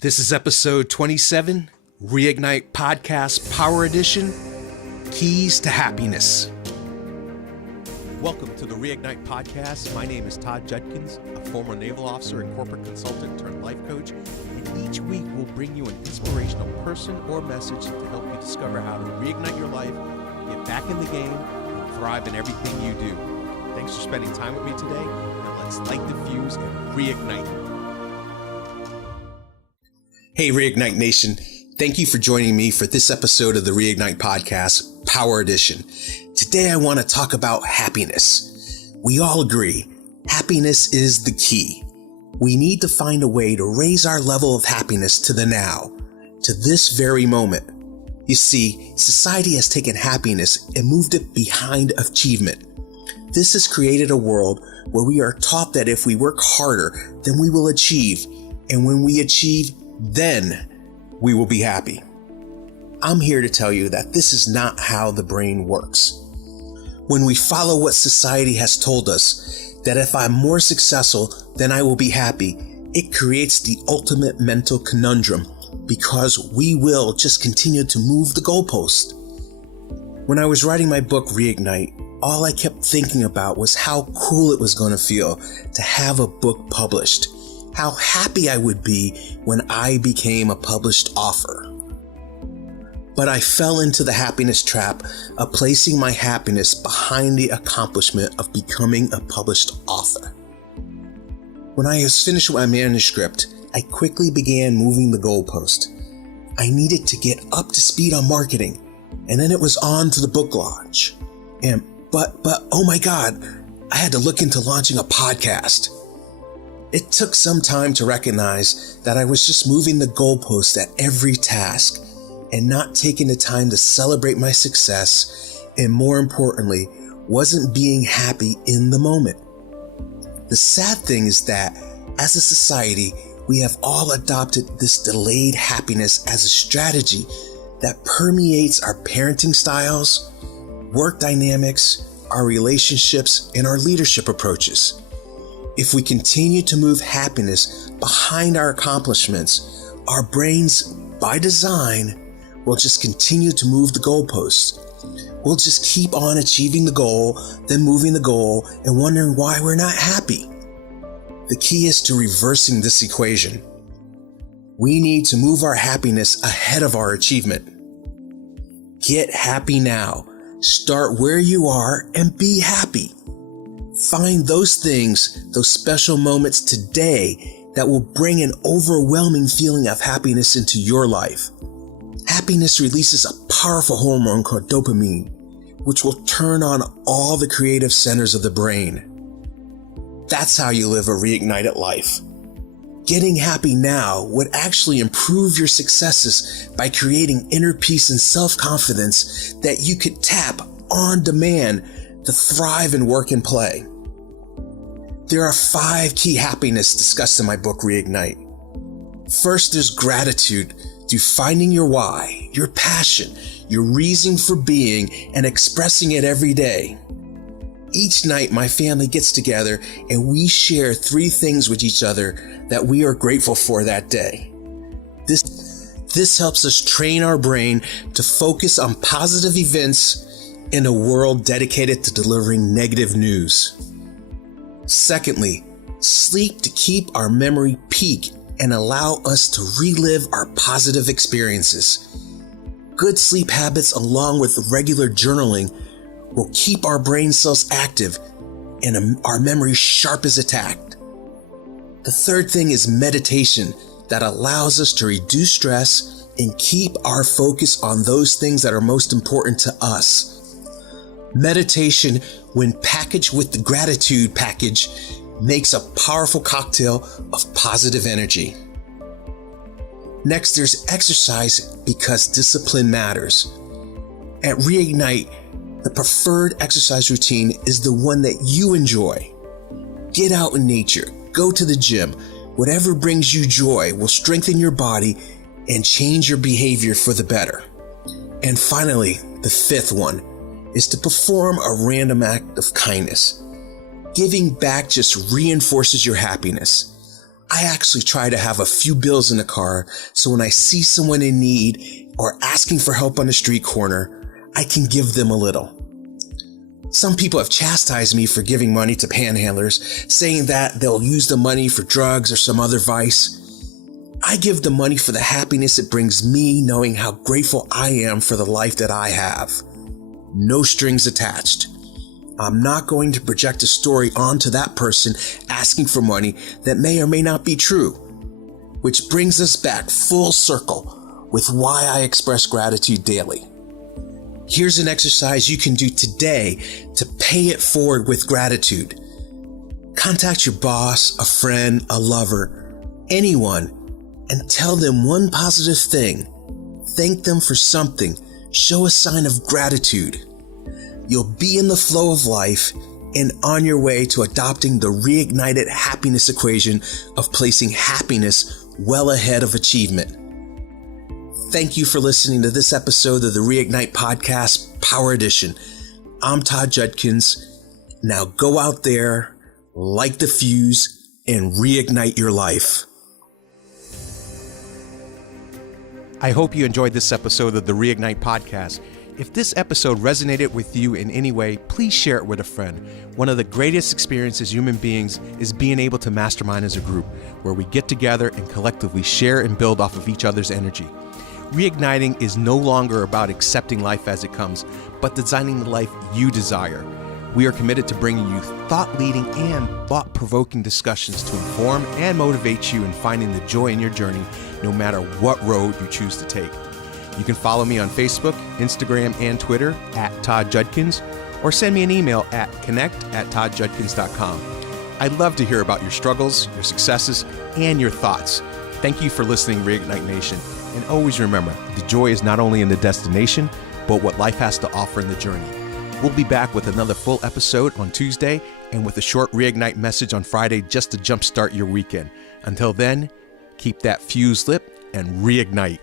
This is episode 27, Reignite Podcast Power Edition, Keys to Happiness. Welcome to the Reignite Podcast. My name is Todd Judkins, a former naval officer and corporate consultant turned life coach. And each week we'll bring you an inspirational person or message to help you discover how to reignite your life, get back in the game, and thrive in everything you do. Thanks for spending time with me today. Now let's light the fuse and reignite. Hey, Reignite Nation. Thank you for joining me for this episode of the Reignite Podcast, Power Edition. Today, I want to talk about happiness. We all agree, happiness is the key. We need to find a way to raise our level of happiness to the now, to this very moment. You see, society has taken happiness and moved it behind achievement. This has created a world where we are taught that if we work harder, then we will achieve. And when we achieve, then we will be happy. I'm here to tell you that this is not how the brain works. When we follow what society has told us, that if I'm more successful, then I will be happy, it creates the ultimate mental conundrum because we will just continue to move the goalpost. When I was writing my book, Reignite, all I kept thinking about was how cool it was going to feel to have a book published. How happy I would be when I became a published author. But I fell into the happiness trap of placing my happiness behind the accomplishment of becoming a published author. When I was finished with my manuscript, I quickly began moving the goalpost. I needed to get up to speed on marketing, and then it was on to the book launch. But oh my God, I had to look into launching a podcast. It took some time to recognize that I was just moving the goalpost at every task and not taking the time to celebrate my success, and more importantly, wasn't being happy in the moment. The sad thing is that as a society, we have all adopted this delayed happiness as a strategy that permeates our parenting styles, work dynamics, our relationships, and our leadership approaches. If we continue to move happiness behind our accomplishments, our brains, by design, will just continue to move the goalposts. We'll just keep on achieving the goal, then moving the goal, and wondering why we're not happy. The key is to reversing this equation. We need to move our happiness ahead of our achievement. Get happy now. Start where you are and be happy. Find those things, those special moments today that will bring an overwhelming feeling of happiness into your life. Happiness releases a powerful hormone called dopamine, which will turn on all the creative centers of the brain. That's how you live a reignited life. Getting happy now would actually improve your successes by creating inner peace and self-confidence that you could tap on demand to thrive in work and play. There are 5 key happiness discussed in my book, Reignite. First, there's gratitude through finding your why, your passion, your reason for being, and expressing it every day. Each night, my family gets together and we share 3 things with each other that we are grateful for that day. This helps us train our brain to focus on positive events in a world dedicated to delivering negative news. Secondly, sleep to keep our memory peak and allow us to relive our positive experiences. Good sleep habits along with regular journaling will keep our brain cells active and our memory sharp as a tack. The third thing is meditation that allows us to reduce stress and keep our focus on those things that are most important to us. Meditation, when packaged with the gratitude package, makes a powerful cocktail of positive energy. Next, there's exercise because discipline matters. At Reignite, the preferred exercise routine is the one that you enjoy. Get out in nature, go to the gym. Whatever brings you joy will strengthen your body and change your behavior for the better. And finally, the 5th one is to perform a random act of kindness. Giving back just reinforces your happiness. I actually try to have a few bills in the car so when I see someone in need or asking for help on a street corner, I can give them a little. Some people have chastised me for giving money to panhandlers, saying that they'll use the money for drugs or some other vice. I give the money for the happiness it brings me knowing how grateful I am for the life that I have. No strings attached. I'm not going to project a story onto that person asking for money that may or may not be true. Which brings us back full circle with why I express gratitude daily. Here's an exercise you can do today to pay it forward with gratitude. Contact your boss, a friend, a lover, anyone, and tell them one positive thing. Thank them for something. Show a sign of gratitude. You'll be in the flow of life and on your way to adopting the reignited happiness equation of placing happiness well ahead of achievement. Thank you for listening to this episode of the Reignite Podcast, Power Edition. I'm Todd Judkins. Now go out there, light the fuse, and reignite your life. I hope you enjoyed this episode of the Reignite Podcast. If this episode resonated with you in any way, please share it with a friend. One of the greatest experiences human beings is being able to mastermind as a group, where we get together and collectively share and build off of each other's energy. Reigniting is no longer about accepting life as it comes, but designing the life you desire. We are committed to bringing you thought-leading and thought-provoking discussions to inform and motivate you in finding the joy in your journey, no matter what road you choose to take. You can follow me on Facebook, Instagram, and Twitter at Todd Judkins, or send me an email at connect@toddjudkins.com. I'd love to hear about your struggles, your successes, and your thoughts. Thank you for listening, Reignite Nation. And always remember, the joy is not only in the destination, but what life has to offer in the journey. We'll be back with another full episode on Tuesday and with a short Reignite message on Friday just to jumpstart your weekend. Until then, keep that fuse lit and reignite.